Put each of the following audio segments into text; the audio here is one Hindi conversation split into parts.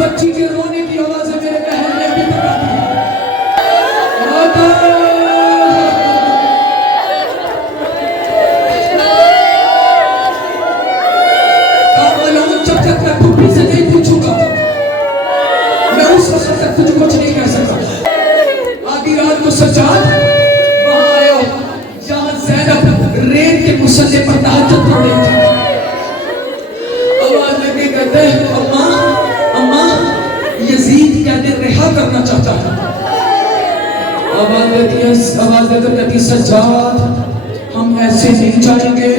बच्ची के रोने की आवाज़ मेरे बहन ने अभी तक आती है। जब तक मैं पुप्पी से नहीं पूछूंगा मैं उस वक्त तक तुझे कुछ नहीं कह सकता। आधी रात को सज्जाद वहां आया जहां ज़ैनब रेत के मुसल्ले पर तहज्जुद पढ़ रही थी। आवाज लगे कहते अम्मा अम्मा यजीद कहते रिहा करना चाहता है। आवाज देकर कहती सज्जाद हम ऐसे नहीं जाएंगे।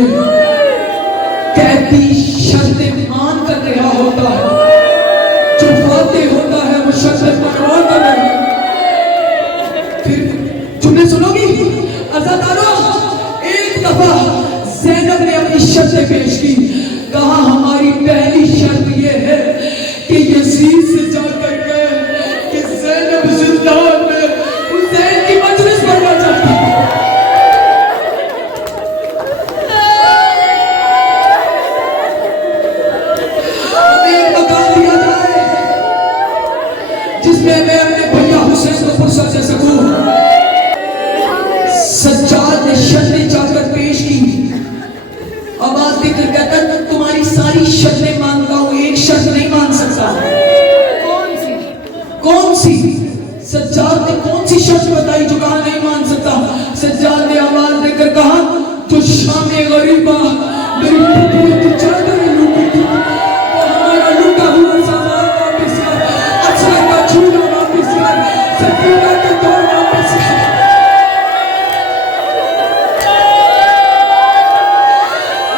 कहती शर्त मान कर रिहा होता है, जो फाते होता है वो शर्त मनवा कर रहा है। फिर तुमने सुनोगी अज़ादारो, एक दफा ज़ैनब ने अपनी शर्तें पेश की। कहा हमारी पहली शर्त ये है कि यजीद से जाकर के कि ज़ैनब जिंदान में हुसैन की मजलिस पढ़ना चाहती है। जिसमें मैं अपने भैया हुसैन को फुर्सत दे सकूं। सज्जाद ने शर्तें जाकर पेश की। आवाज देकर कहता तुम्हारी सारी शर्तें मानता हूं, एक शर्त नहीं मान सकता। कौन सी? सज्जाद ने कौन सी शर्त बताई जो कहा नहीं मान सकता? सज्जाद ने आवाज देकर कहा तो शामे गरीबा मेरी पुत्री की चादर लूटी थी, वो हमारा लूटा हुआ सामान वापस कर, अच्छा का झूला वापस कर, सकीना के दौर वापस कर।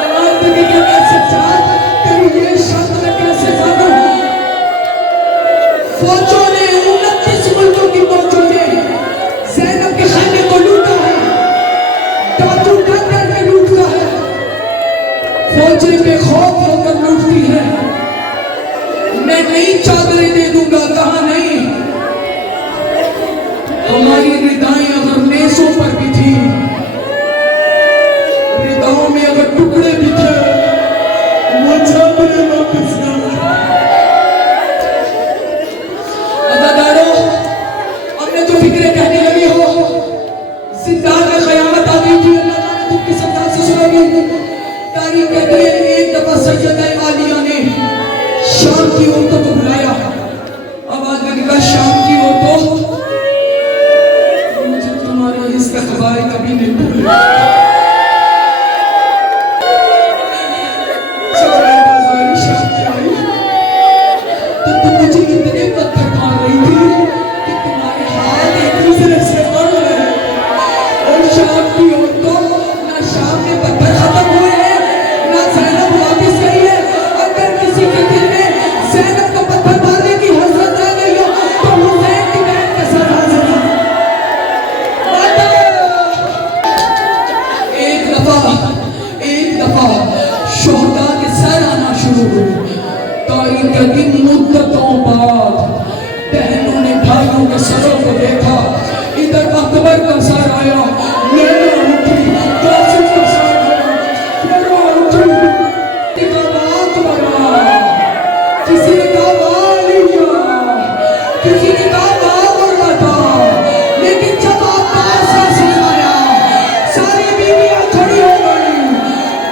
आवाज देकर कहता सज्जाद तेरी ये शर्त मैं कैसे मानूं? फौजों ने 29 मुल्कों की फौजों ने ज़ैनब के खाने को लूटा है, डाकू डर डर के लूटता है, फौजें बेखौफ होकर लूटती है। मैं नई चादरें दे दूंगा, कहा नहीं। हमारी रिदाएं अगर नेज़ों पर भी थी, रिदाओं में अगर टुकड़े भी थे, वो चादरें वापस ना। अदादारो हमने जो फिक्रे कहने लगी हो, जिंदा में क़यामत आ गई थी, अल्लाह ताला तुम किस अंदाज़ से सुनोगी। तारीख कहती है एक दफा सैयदा आलिया ने शाम की औरतों को बुलाया। आवाज लगी कहा शाम की औरतों मुझे तुम्हारा इस्तक़बाल कभी नहीं भूला। तो तुम मुझे इतने पत्थर मार रही थी कि तुम्हारे हाथ एक दूसरे से मर रहे हैं। और शाम की औरतों ना शाम के पत्थर खत्म हुए हैं, ना ज़ैनब वापस गई है। अगर किसी के दिल में ज़ैनब को पत्थर मारने की हसरत आ गई हो तो हुसैन की बहन के साथ हाजिर है। एक दफा शोहदा के सर आना शुरू हुए। तारीख के दिन मुद्दतों बाद बहनों ने भाइयों के सरों को देखा। इधर अकबर का सर आया, लैला उठी, कासिम का सर आया, फरोह उठी, किसी ने कहा वालिया, किसी ने कहा वामुर्रता। लेकिन जब अब्बास का सर आया सारी बीवियां खड़ी हो गई।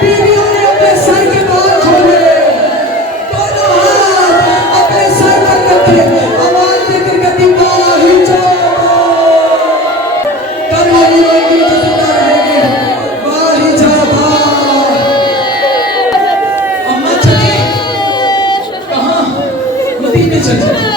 बीवियों ने अपने सर के बाल खोले, दोनों हाथ अपने सर पर रखे, आवाज देकर कहती वाही जाओ। कब वही होगी जो जिंदा रहेगी, वाही जाओ। अम्मा चली कहाँ? मदीने चली।